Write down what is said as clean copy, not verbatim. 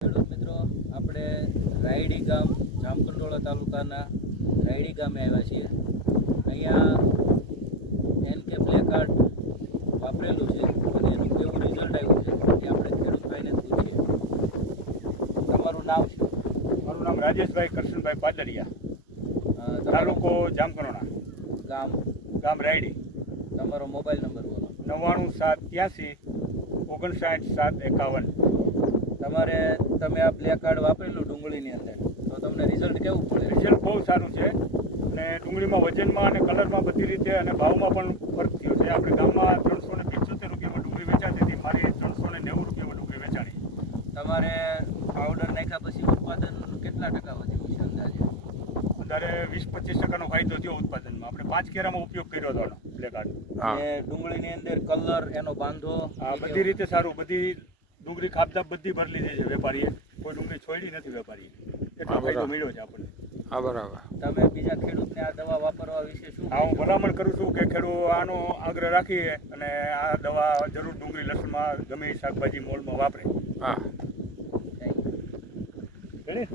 ખેડૂત મિત્રો, આપણે રાયડી ગામ જામકંડોળા તાલુકાના રાયડી ગામે આવ્યા છીએ. અહીંયા NK બ્લેક આર્ટ વાપરેલું છે અને એનું કેવું રિઝલ્ટ આવ્યું છે એ આપણે ખેડૂતભાઈને પૂછીએ. તમારું નામ છે? મારું નામ રાજેશભાઈ કરશનભાઈ પાદરિયા, તાલુકો જામકંડોળા, ગામ રાયડી. તમારો મોબાઈલ નંબર બોલો. 99 783 59 751. તમે આ બ્લેક કાર્ડ વાપરેલું ડુંગળીની અંદર, તો તમને રિઝલ્ટ કેવું પડે? રિઝલ્ટ બહુ સારું છે અને ડુંગળીમાં વજનમાં અને કલરમાં બધી રીતે અને ભાવમાં પણ ફરક થયો છે. આપણે ગામમાં 375 રૂપિયામાં ડુંગળી વેચાતી હતી, મારી 390 રૂપિયામાં ડુંગળી વેચાણી. તમારે પાવડર નાખ્યા પછી ઉત્પાદન કેટલા ટકા વધ્યું છે અંદાજે? વધારે 20-25% ફાયદો થયો ઉત્પાદનમાં. આપણે 5 કેરામાં ઉપયોગ કર્યો હતો આનો બ્લેક કાર્ડ. અને ડુંગળીની અંદર કલર, એનો બાંધો, બધી રીતે સારું. બધી ડુંગળી ખાપદાપ બધી ભરી લીધી છે વેપારીએ, કોઈ ડુંગળી છોડી નથી વેપારીએ. એટલો ફાયદો મળ્યો છે આપણને. હા, બરાબર. તમે બીજા ખેડૂતને આ દવા વાપરવા વિશે શું? હા, હું ભલામણ કરું છું કે ખેડૂત આનો આગ્રહ રાખીએ અને આ દવા જરૂર ડુંગળી લસણમાં ગમે એ શાકભાજી મોલમાં વાપરે. હા. રેડી?